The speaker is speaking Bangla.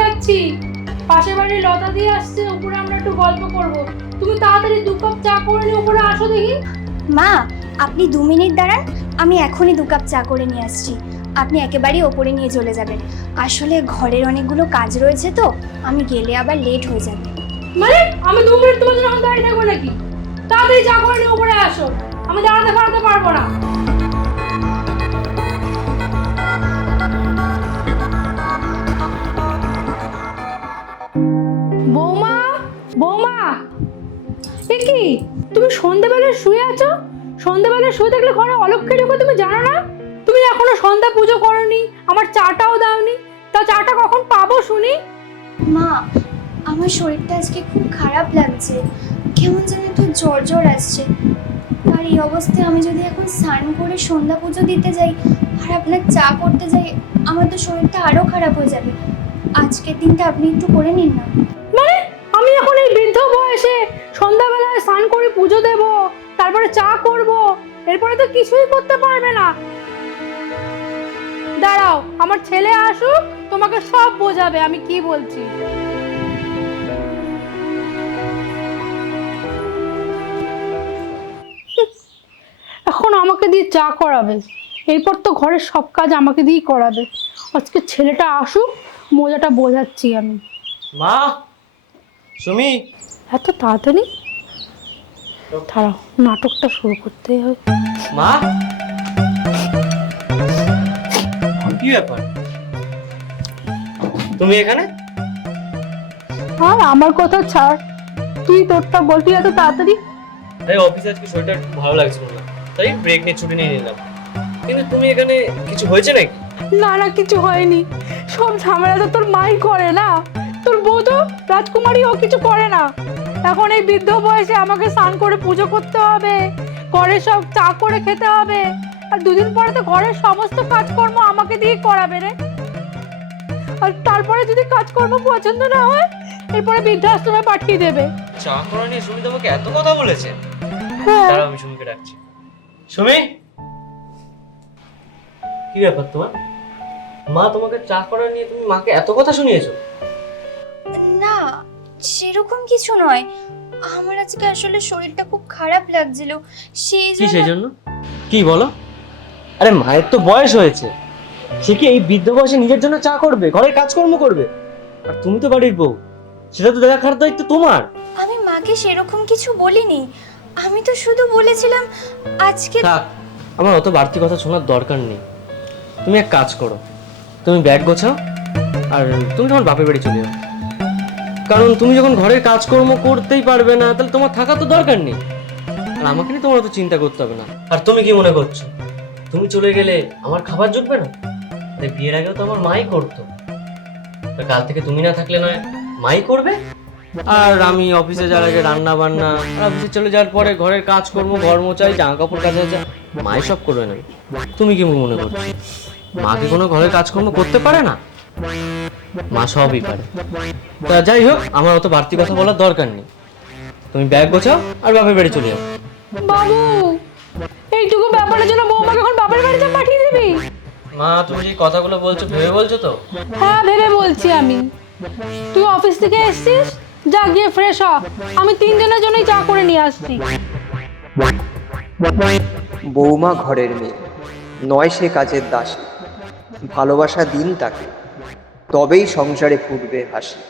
যাচ্ছি। পাশের বাড়ির লতা দিয়ে আসছে উপরে আমরা একটু গল্প করব। তুমি তাড়াতাড়ি দু কাপ চা করে নিয়ে উপরে আসো দেখি। মা আপনি দু মিনিট দাঁড়ান আমি এখনই দু কাপ চা করে নিয়ে আসছি। আপনি একেবারেই ওপরে নিয়ে চলে যাবেন। আসলে ঘরের অনেকগুলো কাজ রয়েছে তো আমি গেলে আবার লেট হয়ে যাবে। মানে আমি দু মিনিট তোমার জন্য দাঁড়িয়ে থাকব নাকি? তাড়াতাড়ি চা করে নিয়ে উপরে আসো। আমি দাঁড়াতে ফাড়াতে পারব না। এ কি? তুমি সন্ধ্যাবেলায় শুয়ে আছো? সন্ধ্যাবেলায় শুয়ে থাকলে ঘরে অলক্ষে ঢুকে তুমি জানো না? তুমি এখনও সন্ধ্যা পুজো করনি আমার চাটাও দাওনি। তা চাটা কখন পাবো শুনি? মা আমার শরীরটা আজকে খুব খারাপ লাগছে। কেমন যেন একটু জ্বর জ্বর আসছে। আর এই অবস্থায় আমি যদি এখন স্নান করে সন্ধ্যা পুজো দিতে যাই আর আপনার চা করতে যাই আমার তো শরীরটা আরও খারাপ হয়ে যাবে। আজকের দিনটা আপনি একটু করে নিন না। মানে? আমি এখন এই বৃদ্ধ বয়সে সন্ধ্যাবেলায় স্নান করে পুজো দেব তারপরে চা করব এরপরে তো কিছুই করতে পারবে না। দাঁড়াও আমার ছেলে আসুক তোমাকে সব বোঝাবে আমি কি বলছি। এখন আমাকে দিয়ে চা করাবে এরপর তো ঘরের সব কাজ আমাকে দিয়েই করাবে। আজকে ছেলেটা আসুক মজাটা বোঝাচ্ছি আমি। মা সুমি। এত তাড়াতাড়ি? দাঁড়াও নাটকটা শুরু করতে হবে। মা? কি ব্যাপার? তুমি এখানে? আর আমার কথা ছাড় তুই তোরটা বলতি এত তাড়াতাড়ি? এই অফিসে আজকে শরীরটা একটু ভালো লাগছিল না তাই ব্রেক নিয়ে ছুটি নিয়ে নিলাম। কিন্তু তুমি এখানে কিছু হয়েছে নাকি? না না কিছু হয়নি। সব ঝামেলা তো তোর মাই করে না। তোর বউ তো রাজকুমারী ও কিছু করে না। এখন এই বৃদ্ধ বয়সে আমাকে স্নান করে পুজো করতে হবে ঘরে সব চা করে খেতে হবে আর দুদিন পরে তো ঘরের সমস্ত কাজকর্ম আমাকে দিয়ে করাবে রে। আর তারপরে যদি কাজকর্ম পছন্দ না হয় এরপরে বৃদ্ধাশ্রমে পাঠিয়ে দেবে। চা করা নিয়ে সুমি তোমাকে এত কথা বলেছে? হ্যাঁ। দাঁড়াও আমি সুমিকে ডাকছি। সুমি? কি ব্যাপার তোমার? মা তোমাকে চা করা নিয়ে তুমি মাকে এত কথা শুনিয়েছো? সেরকম কিছু নয়। আমার আজকে আসলে শরীরটা খুব খারাপ লাগছিল সেই কি সেই জন্য কি বলো? আরে মায়ের তো বয়স হয়েছে। সে কি এই বৃদ্ধ বয়সে নিজের জন্য চা করবে ঘরের কাজকর্ম করবে? আর তুমি তো বাড়ির বউ সেটা তো দেখা দেখার দায়িত্ব তোমার। আমি মাকে সেরকম কিছু বলিনি। আমি তো শুধু বলেছিলাম আজকে থাক আমার অত বাড়তি কথা শোনার দরকার নেই। তুমি এক কাজ করো তুমি ব্যাগ গোছাও আর তুমি তোমার বাপের বাড়ি চলে যাও। কারণ তুমি যখন ঘরের কাজকর্ম করতেই পারবে না তাহলে তোমার থাকা তো দরকার নেই। আর আমাকে নিয়ে তোমার অত চিন্তা করতে হবে না। আর তুমি কি মনে করছ? তুমি চলে গেলে আমার খাবার জুটবে না? আরে বিয়ের আগেও তো আমার মাই করতো। কাল থেকে তুমি না থাকলে নয় মাই করবে? আর আমি অফিসে যাওয়ার আগে রান্না বান্না অফিসে চলে যাওয়ার পরে ঘরের কাজকর্ম ঘর মোচাই জামা কাপড় কাচা যা মাই সব করবে না তুমি কি মনে করছ? মা কি কোনো ঘরের কাজকর্ম করতে পারে না? মা সবই পারে। তা যাই হোক আমার অত বাড়তি কথা বলার দরকার নেই। তুমি ব্যাগ গোছাও আর বাপের বাড়ি চলে যাও। বাবু এইটুকু ব্যাপারের জন্য বৌমাকে এখন বাপের বাড়িতে পাঠিয়ে দিবি? মা তুমি যে কথাগুলো বলছো ভেবে বলছো তো? হ্যাঁ ভেবে বলছি আমি। তুই অফিস থেকে এসেছিস? যা গিয়ে ফ্রেশ হ। আমি তিনজনের জন্যই চা করে নিয়ে আসছি। বৌমা ঘরের মেয়ে। নয় সে কাজের দাসী। ভালোবাসা দিন তাকে। তবেই সংসারে ফুটবে হাসি।